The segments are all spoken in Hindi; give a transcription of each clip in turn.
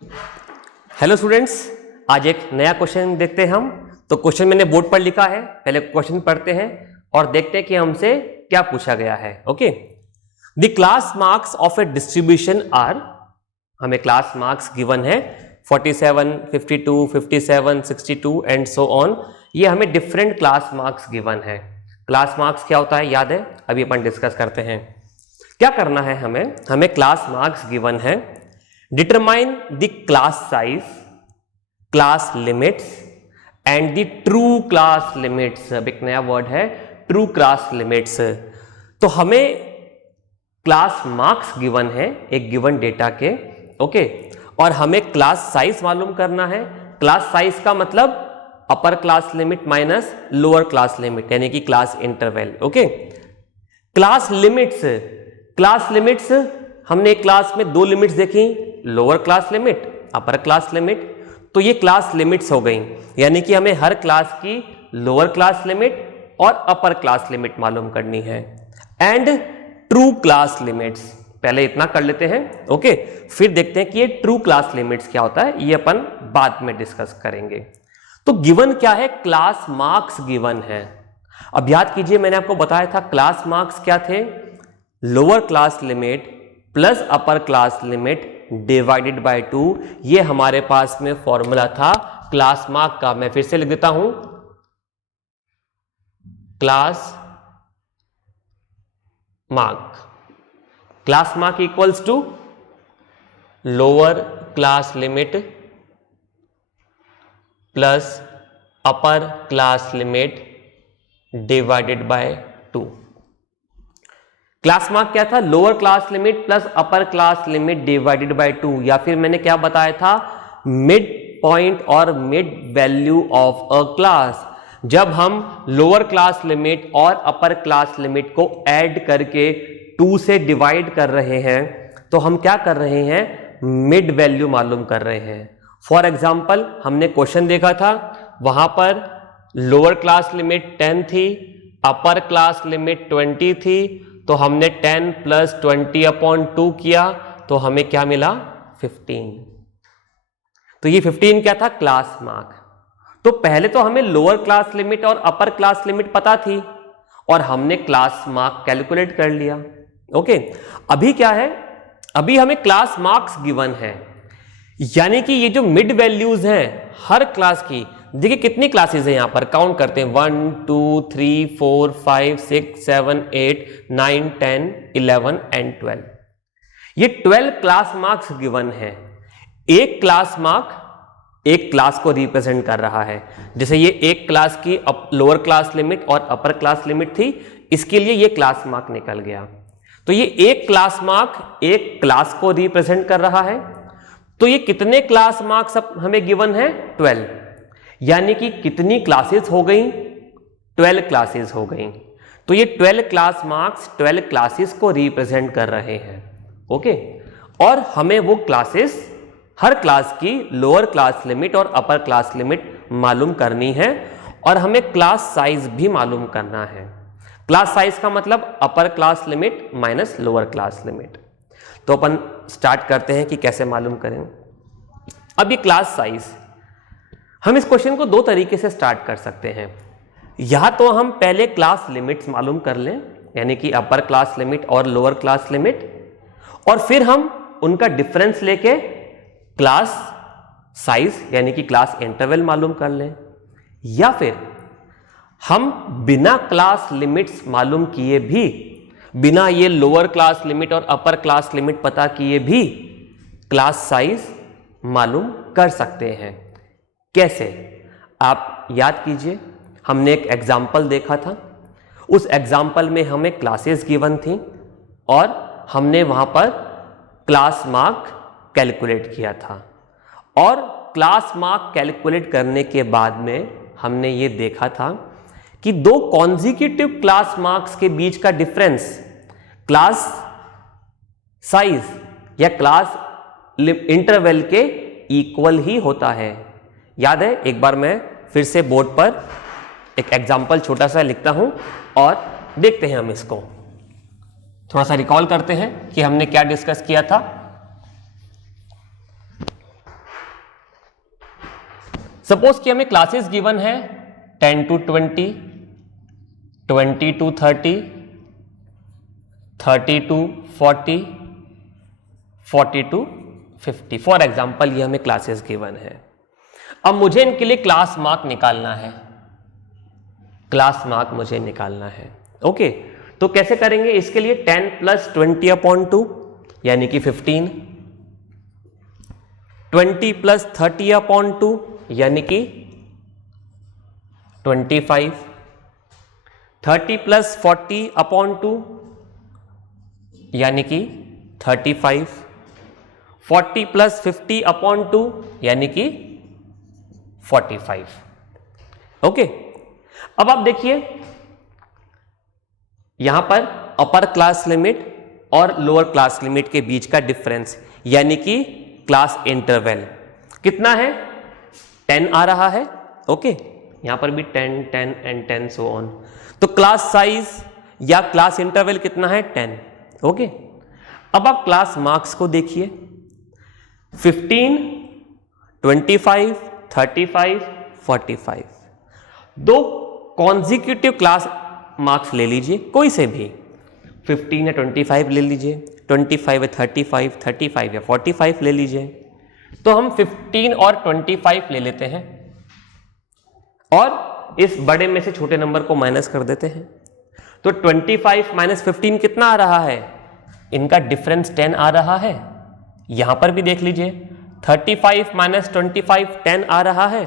हेलो स्टूडेंट्स, आज एक नया क्वेश्चन देखते हैं हम। तो क्वेश्चन मैंने बोर्ड पर लिखा है, पहले क्वेश्चन पढ़ते हैं और देखते हैं कि हमसे क्या पूछा गया है। Okay, the class marks of a distribution are, हमें क्लास मार्क्स गिवन है 47, 52, 57, 62 एंड सो ऑन। ये हमें डिफरेंट क्लास मार्क्स गिवन है। क्लास मार्क्स क्या होता है याद है, अभी अपन डिस्कस करते हैं। क्या करना है हमें क्लास मार्क्स गिवन है। Determine the class size, class limits and the true class limits. अब एक नया वर्ड है ट्रू क्लास लिमिट्स। तो हमें क्लास मार्क्स गिवन है एक गिवन डेटा के, ओके, और हमें क्लास साइज मालूम करना है। क्लास साइज का मतलब अपर class limit minus lower class limit, यानी कि class interval. Okay, class limits, class limits हमने एक क्लास में दो लिमिट्स देखी, लोअर क्लास लिमिट, अपर क्लास लिमिट। तो ये क्लास लिमिट्स हो गई, यानी कि हमें हर क्लास की लोअर क्लास लिमिट और अपर क्लास लिमिट मालूम करनी है। एंड ट्रू क्लास लिमिट्स, पहले इतना कर लेते हैं, ओके, फिर देखते हैं कि ये ट्रू क्लास लिमिट्स क्या होता है, ये अपन बाद में डिस्कस करेंगे। तो गिवन क्या है, क्लास मार्क्स गिवन है। अब याद कीजिए, मैंने आपको बताया था क्लास मार्क्स क्या थे, lower class limit plus upper class limit divided by 2। ये हमारे पास में फॉर्मूला था क्लास मार्क का। मैं फिर से लिख देता हूं, class mark, class mark equals to lower class limit plus upper class limit divided by 2। Class mark क्या था, lower class limit plus upper class limit divided by 2, या फिर मैंने क्या बताया था, मिड पॉइंट और mid value of a class. जब हम लोअर क्लास लिमिट और अपर क्लास लिमिट को ऐड करके 2 से डिवाइड कर रहे हैं तो हम क्या कर रहे हैं, मिड वैल्यू मालूम कर रहे हैं। फॉर एग्जाम्पल, हमने क्वेश्चन देखा था, वहां पर लोअर क्लास लिमिट 10 थी, अपर क्लास लिमिट 20 थी, तो हमने 10 प्लस 20 अपॉन 2 किया तो हमें क्या मिला, 15। तो ये 15 क्या था, क्लास मार्क। तो पहले तो हमें लोअर क्लास लिमिट और अपर क्लास लिमिट पता थी और हमने क्लास मार्क कैलकुलेट कर लिया। ओके, अभी क्या है, अभी हमें क्लास मार्क्स गिवन है, यानी कि ये जो मिड वैल्यूज हैं हर क्लास की, देखिए कितनी क्लासेस हैं यहां पर, काउंट करते हैं 1 2 3 4 5 6 7 8 9 10 11 एंड 12। ये 12 क्लास मार्क्स गिवन है। एक क्लास मार्क एक क्लास को रिप्रेजेंट कर रहा है। जैसे ये एक क्लास की लोअर क्लास लिमिट और अपर क्लास लिमिट थी, इसके लिए ये क्लास मार्क निकल गया। तो ये एक क्लास मार्क एक क्लास को रिप्रेजेंट कर रहा है। तो ये कितने क्लास मार्क्स हमें गिवन है, 12, यानी कि कितनी क्लासेस हो गई, 12 क्लासेस हो गई। तो ये 12 क्लास मार्क्स 12 क्लासेस को रिप्रेजेंट कर रहे हैं। ओके, और हमें वो क्लासेस, हर क्लास की लोअर क्लास लिमिट और अपर क्लास लिमिट मालूम करनी है और हमें क्लास साइज भी मालूम करना है। क्लास साइज का मतलब अपर class limit minus lower class limit. तो अपन स्टार्ट करते हैं कि कैसे मालूम करें। अब ये क्लास साइज, हम इस क्वेश्चन को दो तरीके से स्टार्ट कर सकते हैं। या तो हम पहले क्लास लिमिट्स मालूम कर लें, यानी कि अपर क्लास लिमिट और लोअर क्लास लिमिट, और फिर हम उनका डिफरेंस लेके क्लास साइज यानी कि क्लास इंटरवल मालूम कर लें। या फिर हम बिना क्लास लिमिट्स मालूम किए भी, बिना ये लोअर क्लास लिमिट और अपर क्लास लिमिट पता किए भी क्लास साइज मालूम कर सकते हैं। कैसे, आप याद कीजिए, हमने एक एग्जाम्पल देखा था। उस एग्जाम्पल में हमें क्लासेस गिवन थी और हमने वहां पर क्लास मार्क कैलकुलेट किया था, और क्लास मार्क कैलकुलेट करने के बाद में हमने ये देखा था कि दो कॉन्जिक्यूटिव क्लास मार्क्स के बीच का डिफरेंस क्लास साइज या क्लास इंटरवल के इक्वल ही होता है। याद है, एक बार मैं फिर से बोर्ड पर एक एग्जाम्पल छोटा सा लिखता हूं और देखते हैं हम इसको। थोड़ा सा रिकॉल करते हैं कि हमने क्या डिस्कस किया था। सपोज कि हमें क्लासेस गिवन है 10 to 20, 20 to 30, 30 to 40, 40 to 50 for example ये हमें क्लासेस गिवन है। अब मुझे इनके लिए क्लास मार्क निकालना है, क्लास मार्क मुझे निकालना है। ओके, तो कैसे करेंगे? इसके लिए 10 + 20/2 यानी कि 15, 20 + 30/2 यानी कि 25, 30 + 40/2 यानी कि 35, 40 + 50/2 यानी कि 45। ओके, अब आप देखिए यहां पर अपर क्लास लिमिट और लोअर क्लास लिमिट के बीच का डिफरेंस यानी कि क्लास इंटरवल कितना है? 10 आ रहा है। ओके, यहां पर भी 10, 10 एंड 10 सो ऑन। तो क्लास साइज या क्लास इंटरवल कितना है? 10। ओके, अब आप क्लास मार्क्स को देखिए, 15, 25, 35, 45। दो कॉन्जिक्यूटिव क्लास मार्क्स ले लीजिए, कोई से भी, 15 या 25 ले लीजिए, 25 या 35, 35 या 45 ले लीजिए। तो हम 15 और 25 ले लेते हैं और इस बड़े में से छोटे नंबर को माइनस कर देते हैं। तो 25 - 15 कितना आ रहा है? इनका डिफरेंस 10 आ रहा है। यहां पर भी देख लीजिए, 35 - 25 10 आ रहा है।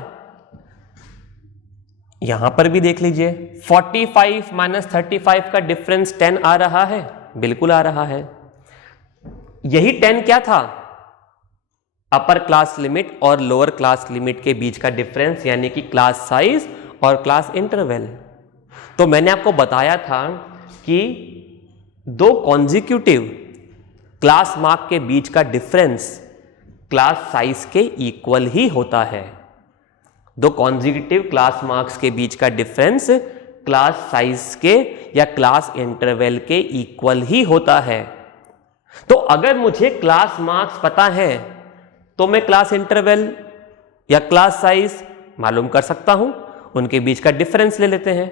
यहां पर भी देख लीजिए, 45 - 35 का डिफरेंस 10 आ रहा है, बिल्कुल आ रहा है। यही 10 क्या था? अपर क्लास लिमिट और लोअर क्लास लिमिट के बीच का डिफरेंस यानी कि क्लास साइज और क्लास इंटरवल। तो मैंने आपको बताया था कि दो कॉन्जिक्यूटिव क्लास मार्क के बीच का डिफरेंस क्लास साइज के इक्वल ही होता है। दो कॉन्जिक्यूटिव क्लास मार्क्स के बीच का डिफरेंस क्लास साइज के या क्लास इंटरवल के इक्वल ही होता है। तो अगर मुझे क्लास मार्क्स पता है तो मैं क्लास इंटरवल या क्लास साइज मालूम कर सकता हूं, उनके बीच का डिफरेंस ले लेते हैं।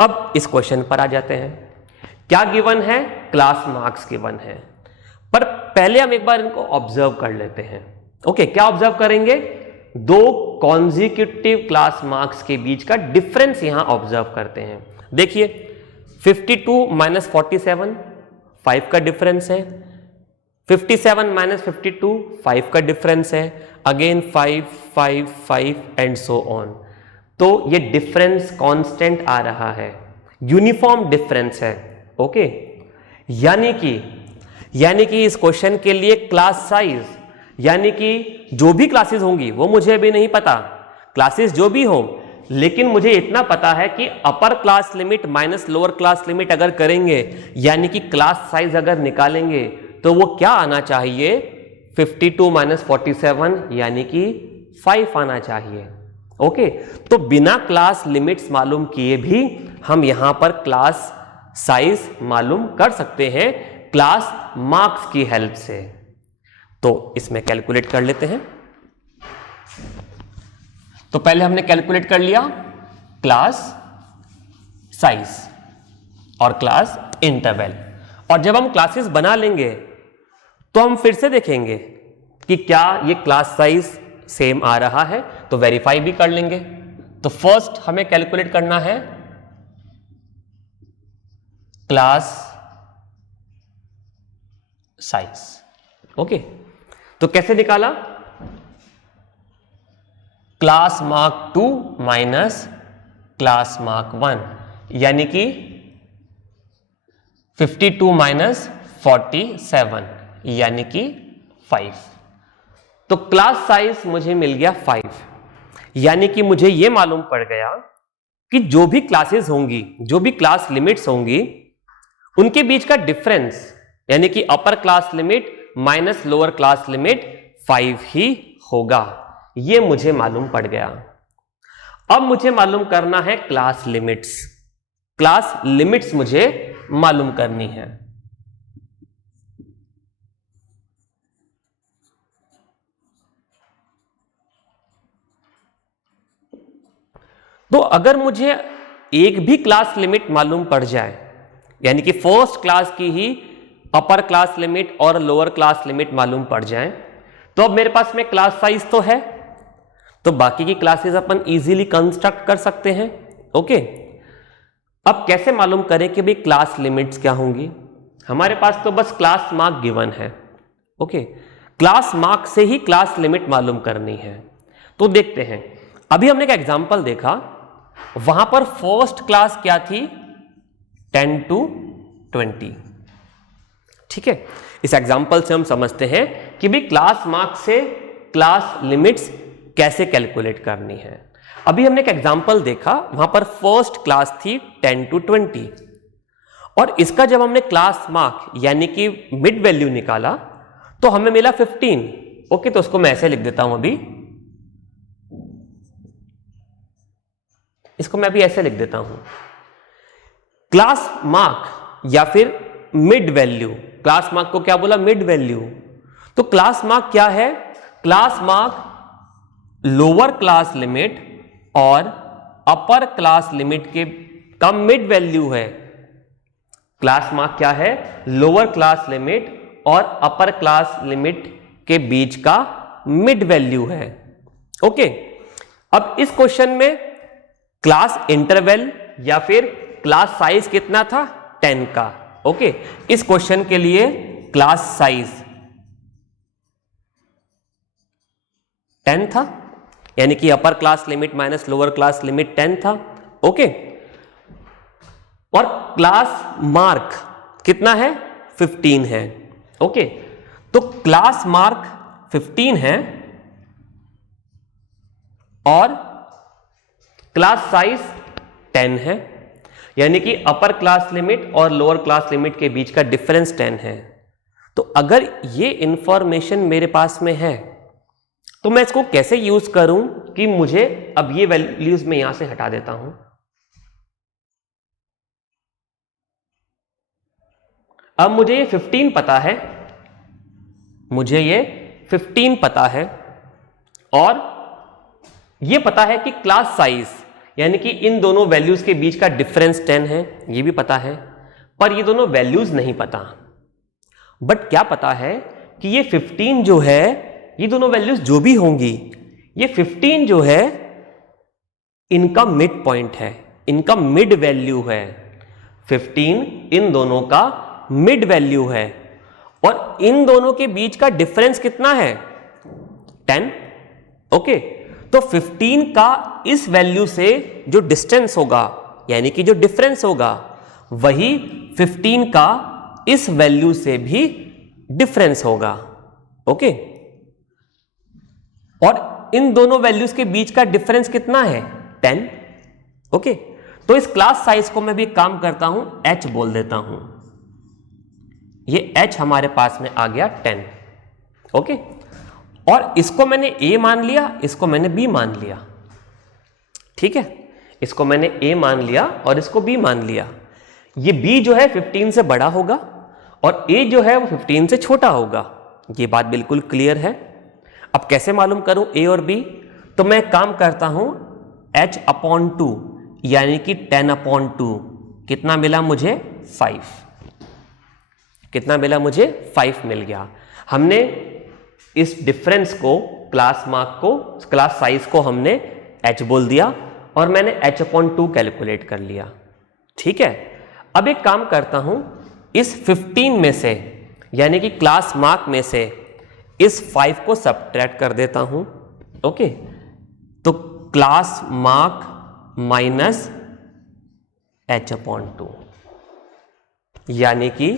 अब इस क्वेश्चन पर आ जाते हैं। क्या गिवन है? क्लास मार्क्स गिवन है, पर पहले हम एक बार इनको ऑब्जर्व कर लेते हैं। ओके, क्या ऑब्जर्व करेंगे? दो कॉन्जिक्यूटिव क्लास मार्क्स के बीच का डिफरेंस यहां ऑब्जर्व करते हैं। देखिए, 52 - 47 5 का डिफरेंस है, 57 - 52 5 का डिफरेंस है, अगेन 5, 5, 5 एंड सो ऑन। तो ये डिफरेंस कांस्टेंट आ रहा है, यूनिफॉर्म डिफरेंस है। ओके, यानी कि इस क्वेश्चन के लिए क्लास साइज यानी कि जो भी क्लासेस होंगी वो मुझे अभी नहीं पता, क्लासेस जो भी हो, लेकिन मुझे इतना पता है कि upper class limit minus lower class limit अगर करेंगे यानी कि क्लास साइज अगर निकालेंगे तो वो क्या आना चाहिए? 52 - 47 यानी कि 5 आना चाहिए। ओके, तो बिना क्लास लिमिट्स मालूम किए भी हम यहां पर क्लास साइज मालूम कर सकते हैं क्लास मार्क्स की हेल्प से। तो इसमें कैलकुलेट कर लेते हैं। तो पहले हमने कैलकुलेट कर लिया क्लास साइज और क्लास इंटरवल, और जब हम क्लासेस बना लेंगे तो हम फिर से देखेंगे कि क्या ये क्लास साइज सेम आ रहा है, तो वेरीफाई भी कर लेंगे। तो फर्स्ट हमें कैलकुलेट करना है क्लास साइज। ओके, तो कैसे निकाला? Class mark 2 minus class mark 1 यानी कि 52 - 47 यानी कि 5। तो क्लास साइज मुझे मिल गया 5, यानी कि मुझे यह मालूम पड़ गया कि जो भी क्लासेस होंगी, जो भी क्लास लिमिट्स होंगी, उनके बीच का डिफरेंस यानी कि upper class limit minus lower class limit 5 ही होगा। यह मुझे मालूम पड़ गया। अब मुझे मालूम करना है क्लास लिमिट्स। क्लास लिमिट्स मुझे मालूम करनी है। तो अगर मुझे एक भी क्लास लिमिट मालूम पड़ जाए, यानी कि फर्स्ट क्लास की ही अपर क्लास लिमिट और लोअर क्लास लिमिट मालूम पड़ जाए, तो अब मेरे पास में क्लास साइज तो है, तो बाकी की क्लासेस अपन इजीली कंस्ट्रक्ट कर सकते हैं। ओके, अब कैसे मालूम करें कि भाई क्लास लिमिट्स क्या होंगी? हमारे पास तो बस क्लास मार्क गिवन है। ओके, क्लास मार्क से ही क्लास लिमिट मालूम करनी है। तो देखते हैं, अभी हमने एक एग्जांपल देखा, वहां पर फर्स्ट क्लास क्या थी? 10 to 20। ठीक है, इस एग्जांपल से हम समझते हैं कि भाई क्लास मार्क से क्लास लिमिट्स कैसे कैलकुलेट करनी है। अभी हमने एक एग्जांपल देखा, वहां पर फर्स्ट क्लास थी 10 to 20, और इसका जब हमने क्लास मार्क यानी कि मिड वैल्यू निकाला तो हमें मिला 15। ओके, तो उसको मैं ऐसे लिख देता हूं, अभी इसको मैं अभी ऐसे लिख देता हूं, क्लास मार्क या फिर मिड वैल्यू। क्लास मार्क को क्या बोला? Mid value. तो क्लास मार्क क्या है? Class mark lower class limit और अपर क्लास लिमिट के का मिड वैल्यू है। क्लास मार्क क्या है? लोअर क्लास लिमिट और अपर क्लास लिमिट के बीच का मिड वैल्यू है। ओके, अब इस क्वेश्चन में क्लास इंटरवल या फिर क्लास साइज कितना था? 10 का। ओके, इस क्वेश्चन के लिए क्लास साइज 10 था, यानी कि upper class limit minus lower class limit 10 था। ओके, और क्लास मार्क कितना है? 15 है। ओके, तो क्लास मार्क 15 है और क्लास साइज 10 है, यानी कि अपर क्लास लिमिट और लोअर क्लास लिमिट के बीच का डिफरेंस 10 है। तो अगर ये इंफॉर्मेशन मेरे पास में है तो मैं इसको कैसे यूज करूं कि मुझे अब ये वैल्यूज में यहां से हटा देता हूं। अब मुझे ये 15 पता है, मुझे ये 15 पता है, और ये पता है कि क्लास साइज यानी कि इन दोनों वैल्यूज के बीच का डिफरेंस 10 है, ये भी पता है, पर ये दोनों वैल्यूज नहीं पता। बट क्या पता है कि ये 15 जो है, ये दोनों वैल्यूज जो भी होंगी, ये 15 जो है इनका मिड पॉइंट है, इनका मिड वैल्यू है। 15 इन दोनों का मिड वैल्यू है, और इन दोनों के बीच का डिफरेंस कितना है? 10। ओके, तो 15 का इस वैल्यू से जो डिस्टेंस होगा यानी कि जो डिफरेंस होगा, वही 15 का इस वैल्यू से भी डिफरेंस होगा। ओके, और इन दोनों वैल्यूज के बीच का डिफरेंस कितना है? 10। ओके, तो इस क्लास साइज को मैं भी काम करता हूं, h बोल देता हूं। ये h हमारे पास में आ गया 10। ओके, और इसको मैंने a मान लिया, इसको मैंने b मान लिया। ठीक है, इसको मैंने a मान लिया और इसको b मान लिया। ये b जो है 15 से बड़ा होगा और a जो है वो 15 से छोटा होगा। ये बात बिल्कुल क्लियर है। अब कैसे मालूम करूं a और b? तो मैं काम करता हूं h/2 यानी कि 10/2। कितना मिला मुझे? 5। कितना मिला मुझे? 5 मिल गया। हमने इस डिफरेंस को, क्लास मार्क को, क्लास साइज को हमने h बोल दिया और मैंने h/2 कैलकुलेट कर लिया। ठीक है, अब एक काम करता हूं, इस 15 में से यानी कि क्लास मार्क में से इस 5 को सब्ट्रैक्ट कर देता हूं। ओके, तो क्लास मार्क माइनस h/2 यानी कि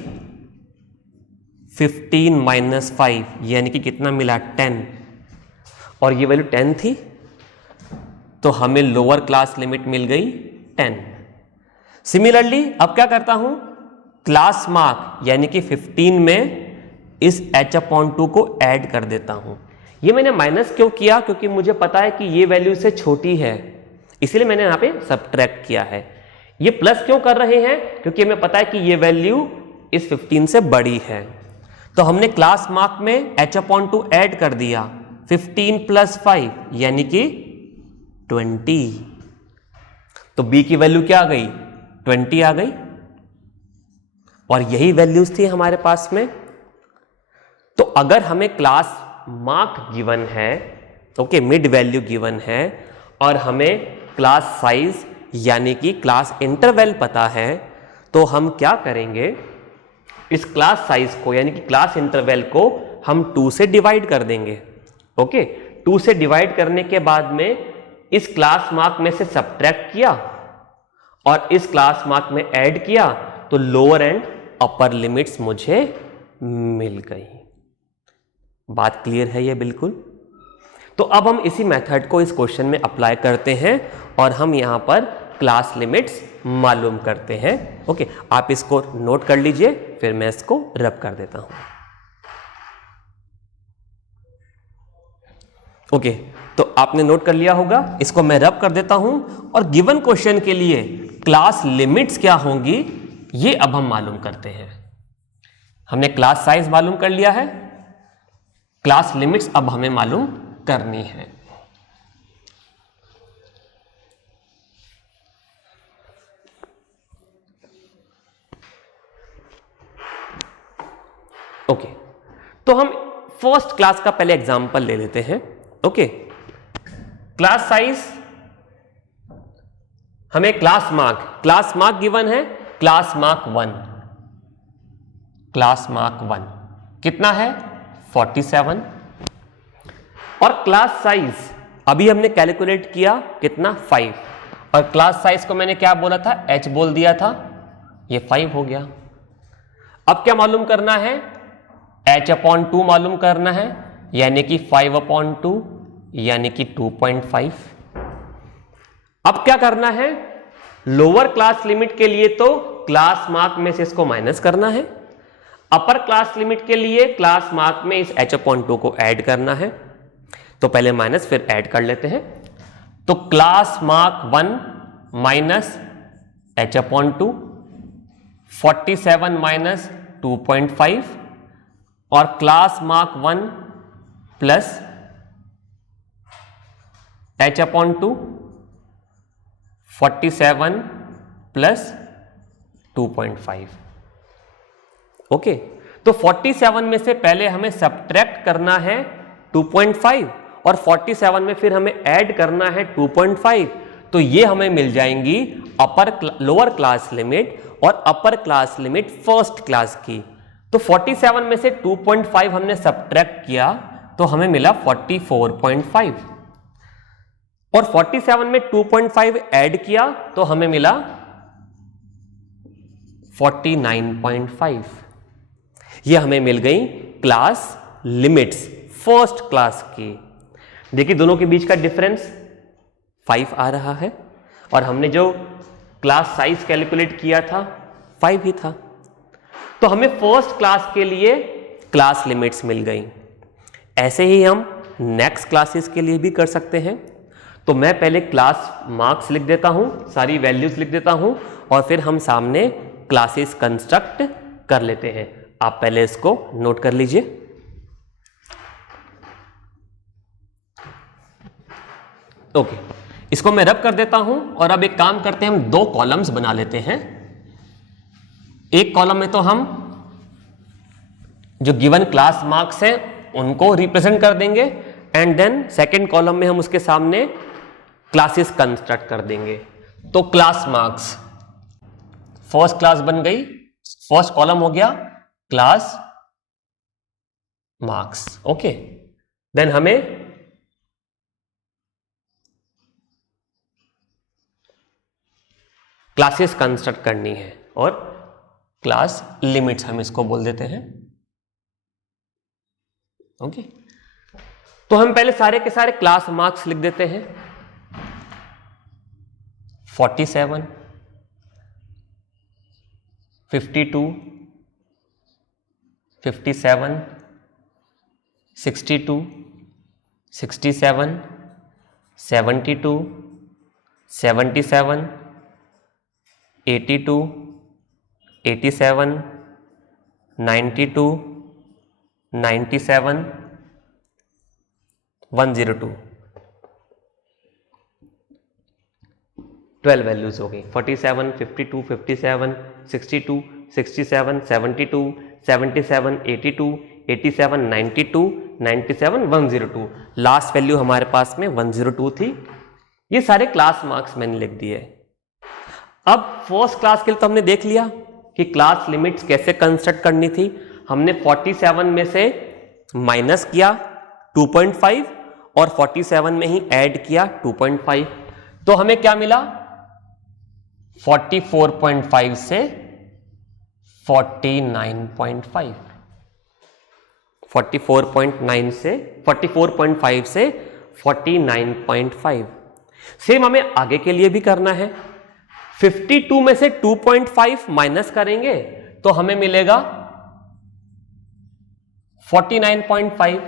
15 माइनस 5 यानी कि कितना मिला? 10, और ये वैल्यू 10 थी, तो हमें लोअर क्लास लिमिट मिल गई 10। सिमिलरली अब क्या करता हूं, क्लास मार्क यानी कि 15 में इस h/2 को ऐड कर देता हूं। ये मैंने माइनस क्यों किया? क्योंकि मुझे पता है कि ये वैल्यू से छोटी है, इसलिए मैंने यहां पे सब्ट्रैक्ट किया है। ये प्लस क्यों कर रहे हैं? क्योंकि हमें पता है कि ये वैल्यू इस 15 से बड़ी है। तो हमने क्लास मार्क में h/2 ऐड कर दिया, 15 + 5 यानी कि 20। तो b की वैल्यू क्या आ गई, 20 आ गई, और यही वैल्यूज थी हमारे पास में। तो अगर हमें क्लास मार्क गिवन है, ओके, मिड वैल्यू गिवन है, और हमें क्लास साइज यानी कि क्लास इंटरवल पता है, तो हम क्या करेंगे, इस क्लास साइज को यानी कि क्लास इंटरवल को हम 2 से डिवाइड कर देंगे। ओके, 2 से डिवाइड करने के बाद में इस क्लास मार्क में से सब्ट्रैक्ट किया और इस क्लास मार्क में ऐड किया, तो लोअर एंड अपर लिमिट्स मुझे मिल गई। बात क्लियर है ये बिल्कुल? तो अब हम इसी मेथड को इस क्वेश्चन में अप्लाई करते हैं और हम यहां पर क्लास लिमिट्स मालूम करते हैं। ओके, आप इसको नोट कर लीजिए, फिर मैं इसको रब कर देता हूं। ओके, तो आपने नोट कर लिया होगा, इसको मैं रब कर देता हूं और गिवन क्वेश्चन के लिए क्लास लिमिट्स क्या होंगी ये अब हम मालूम करते हैं। हमने क्लास साइज मालूम कर लिया है, क्लास लिमिट्स अब हमें मालूम करनी है। ओके, तो हम फर्स्ट क्लास का पहले एग्जांपल ले लेते हैं। ओके, क्लास साइज हमें क्लास मार्क गिवन है, क्लास मार्क 1 कितना है, 47, और क्लास साइज अभी हमने कैलकुलेट किया कितना, 5, और क्लास साइज को मैंने क्या बोला था, h बोल दिया था, ये 5 हो गया। अब क्या मालूम करना है, h/2 मालूम करना है, यानी कि 5/2 यानी कि 2.5। अब क्या करना है, लोअर क्लास लिमिट के लिए तो क्लास मार्क में से इसको माइनस करना है, अपर क्लास लिमिट के लिए क्लास मार्क में इस h/2 को ऐड करना है। तो पहले माइनस फिर ऐड कर लेते हैं। तो class mark 1 minus h/2, 47 minus 2.5, और class mark 1 plus h/2, 47 plus 2.5। Okay, तो 47 में से पहले हमें सब्ट्रैक्ट करना है 2.5 और 47 में फिर हमें ऐड करना है 2.5। तो ये हमें मिल जाएंगी लोअर क्लास लिमिट और upper class limit first class की। तो 47 में से 2.5 हमने सब्ट्रैक्ट किया तो हमें मिला 44.5, और 47 में 2.5 ऐड किया तो हमें मिला 49.5। ये हमें मिल गई क्लास लिमिट्स फर्स्ट क्लास की। देखिए दोनों के बीच का डिफरेंस 5 आ रहा है, और हमने जो क्लास साइज कैलकुलेट किया था 5 ही था। तो हमें फर्स्ट क्लास के लिए क्लास लिमिट्स मिल गई। ऐसे ही हम नेक्स्ट क्लासेस के लिए भी कर सकते हैं। तो मैं पहले क्लास मार्क्स लिख देता हूं, सारी वैल्यूज लिख देता हूं, और फिर हम सामने क्लासेस कंस्ट्रक्ट कर लेते हैं। आप पहले इसको नोट कर लीजिए। ओके, इसको मैं रब कर देता हूं, और अब एक काम करते हैं, हम 2 कॉलम्स बना लेते हैं। एक कॉलम में तो हम जो गिवन क्लास मार्क्स हैं उनको रिप्रेजेंट कर देंगे, एंड देन सेकेंड कॉलम में हम उसके सामने क्लासेस कंस्ट्रक्ट कर देंगे। तो क्लास मार्क्स फर्स्ट क्लास बन गई, फर्स्ट कॉलम हो गया क्लास मार्क्स। ओके, देन हमें क्लासेस कंस्ट्रक्ट करनी है, और क्लास लिमिट्स हम इसको बोल देते हैं। ओके, तो हम पहले सारे के सारे क्लास मार्क्स लिख देते हैं। 47, 52, 57, 62, 67, 72, 77, 82, 87, 92, 97, 102, 12 वैल्यूज हो गई, 47, 52, 57, 62, 67, 72, 77, 82, 87, 92, 97, 102। लास्ट वैल्यू हमारे पास में 102 थी। ये सारे क्लास मार्क्स मैंने लिख दिए। अब फर्स्ट क्लास के लिए तो हमने देख लिया कि क्लास लिमिट्स कैसे कंस्ट्रक्ट करनी थी। हमने 47 में से माइनस किया 2.5 और 47 में ही ऐड किया 2.5, तो हमें क्या मिला 44.5 से 49.5, 44.5 से 49.5। सेम हमें आगे के लिए भी करना है। 52 में से 2.5 माइनस करेंगे तो हमें मिलेगा 49.5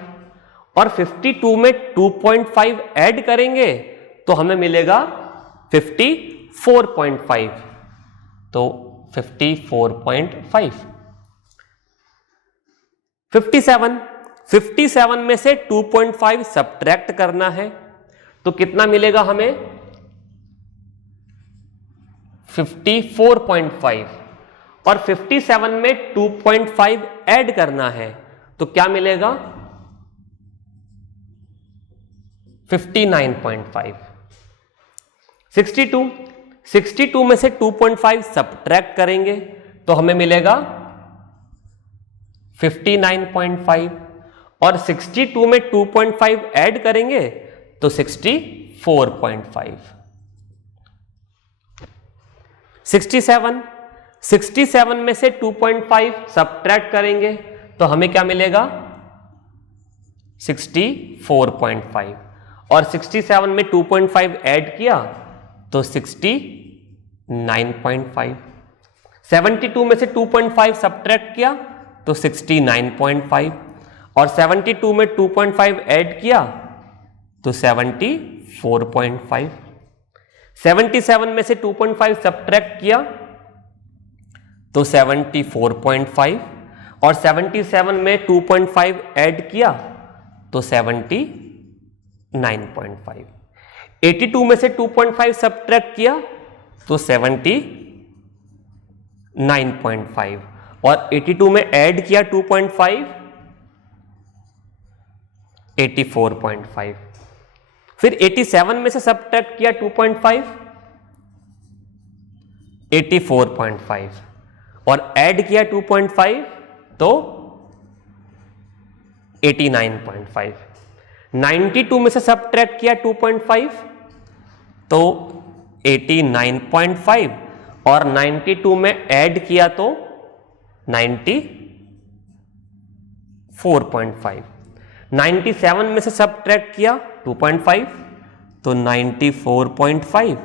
और 52 में 2.5 ऐड करेंगे तो हमें मिलेगा 54.5, तो 54.5। 57 में से 2.5 सब्ट्रैक्ट करना है तो कितना मिलेगा हमें 54.5 और 57 में 2.5 ऐड करना है तो क्या मिलेगा 59.5। 62 में से 2.5 सब्ट्रैक्ट करेंगे तो हमें मिलेगा 59.5 और 62 में 2.5 ऐड करेंगे तो 64.5। 67 में से 2.5 सब्ट्रैक्ट करेंगे तो हमें क्या मिलेगा 64.5 और 67 में 2.5 ऐड किया तो 69.5। 72 में से 2.5 सब्ट्रैक्ट किया तो 69.5 और 72 में 2.5 ऐड किया तो 74.5। 77 में से 2.5 सब्ट्रैक्ट किया तो 74.5 और 77 में 2.5 ऐड किया तो 79.5। 82 में से 2.5 सब्ट्रैक्ट किया तो 79.5 और 82 में ऐड किया 2.5 84.5। फिर 87 में से सब्ट्रैक्ट किया 2.5 84.5 और ऐड किया 2.5 तो 89.5। 92 में से सब्ट्रैक्ट किया 2.5 तो 89.5 और 92 में ऐड किया तो 94.5। 97 में से सब्ट्रैक्ट किया 2.5 तो 94.5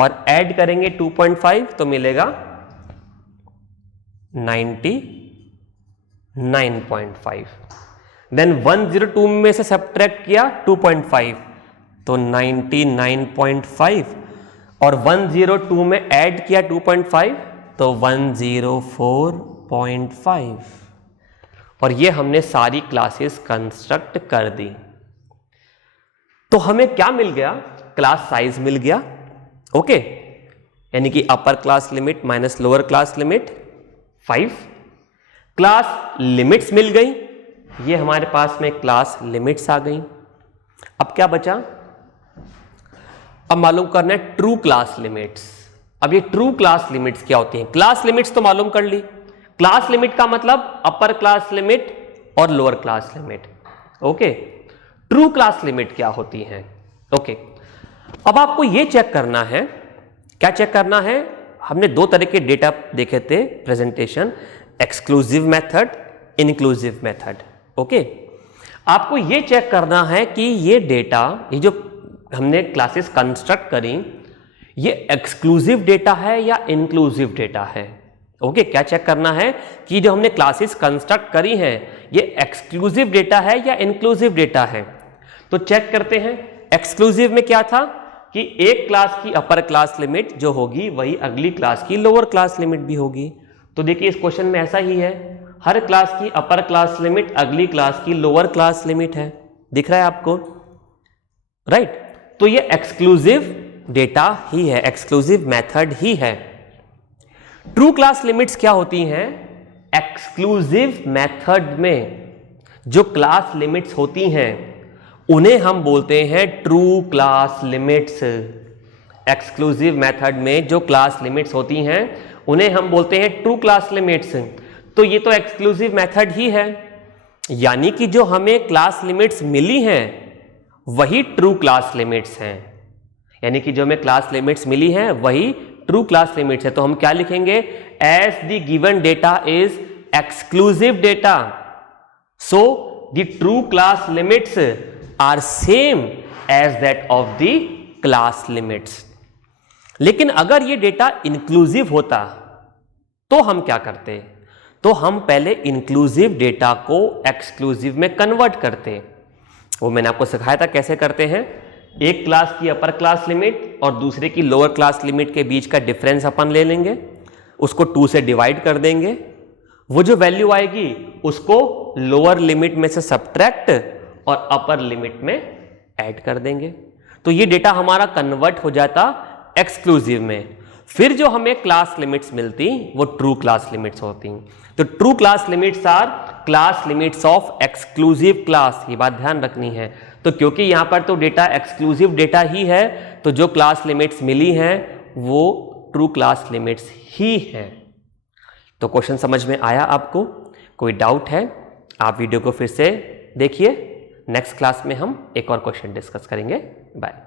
और ऐड करेंगे 2.5 तो मिलेगा 99.5। देन 102 में से सब्ट्रैक्ट किया 2.5 तो 99.5 और 102 में ऐड किया 2.5 तो 104.5 और ये हमने सारी क्लासेस कंस्ट्रक्ट कर दी। तो हमें क्या मिल गया क्लास साइज मिल गया। ओके, यानी कि upper class limit minus lower class limit 5। Class limits मिल गई, ये हमारे पास में क्लास लिमिट्स आ गई। अब क्या बचा, अब मालूम करना है ट्रू क्लास लिमिट्स। अब ये ट्रू क्लास लिमिट्स क्या होती हैं। क्लास लिमिट्स तो मालूम कर ली, क्लास लिमिट का मतलब अपर क्लास लिमिट और lower class limit. Okay, true class limit क्या होती है। ओके, अब आपको ये चेक करना है, क्या चेक करना है, हमने दो तरह के डेटा देखे थे presentation, exclusive method, inclusive method. Okay, आपको ये चेक करना है कि ये डेटा, ये जो हमने क्लासेस कंस्ट्रक्ट करी, ये एक्सक्लूसिव डेटा है या इंक्लूसिव डेटा है। ओके, क्या चेक करना है कि जो हमने क्लासेस कंस्ट्रक्ट करी हैं ये एक्सक्लूसिव डेटा है या इंक्लूसिव डेटा है। तो चेक करते हैं। एक्सक्लूसिव में क्या था कि एक क्लास की अपर क्लास लिमिट जो होगी वही अगली क्लास की लोअर क्लास लिमिट भी होगी। तो देखिए इस क्वेश्चन में ऐसा ही है, हर क्लास की अपर क्लास लिमिट अगली क्लास की लोअर क्लास लिमिट है। दिख रहा है आपको, राइट। तो ये एक्सक्लूसिव डेटा ही है, एक्सक्लूसिव मेथड ही है। ट्रू क्लास लिमिट्स क्या होती हैं? एक्सक्लूसिव मेथड में जो क्लास लिमिट्स होती हैं उन्हें हम बोलते हैं true class limits. Exclusive method में जो क्लास लिमिट्स होती हैं उन्हें हम बोलते हैं ट्रू क्लास लिमिट्स। तो ये तो एक्सक्लूसिव मेथड ही है, यानी कि जो हमें क्लास लिमिट्स मिली हैं वही ट्रू क्लास लिमिट्स हैं, यानी कि जो हमें क्लास लिमिट्स मिली हैं वही ट्रू क्लास लिमिट्स है। तो हम क्या लिखेंगे? As the given data is exclusive data, so the true class limits are same as that of the class limits. लेकिन अगर ये डेटा इंक्लूसिव होता तो हम क्या करते? तो हम पहले इंक्लूसिव डेटा को एक्सक्लूसिव में कन्वर्ट करते। वो मैंने आपको सिखाया था कैसे करते हैं। एक क्लास की अपर क्लास लिमिट और दूसरे की लोअर क्लास लिमिट के बीच का डिफरेंस अपन ले लेंगे, उसको 2 से डिवाइड कर देंगे, वो जो वैल्यू आएगी उसको लोअर लिमिट में से सब्ट्रैक्ट और अपर लिमिट में ऐड कर देंगे। तो ये डेटा हमारा कन्वर्ट हो जाता एक्सक्लूसिव में। फिर जो हमें क्लास लिमिट्स मिलती वो ट्रू क्लास लिमिट्स होती। तो true class limits are class limits of exclusive class, ये बात ध्यान रखनी है। तो क्योंकि यहां पर तो डेटा एक्सक्लूसिव डेटा ही है, तो जो क्लास लिमिट्स मिली हैं वो ट्रू क्लास लिमिट्स ही हैं। तो क्वेश्चन समझ में आया आपको? कोई डाउट है आप वीडियो को फिर से देखिए। नेक्स्ट क्लास में हम एक और क्वेश्चन डिस्कस करेंगे। बाय।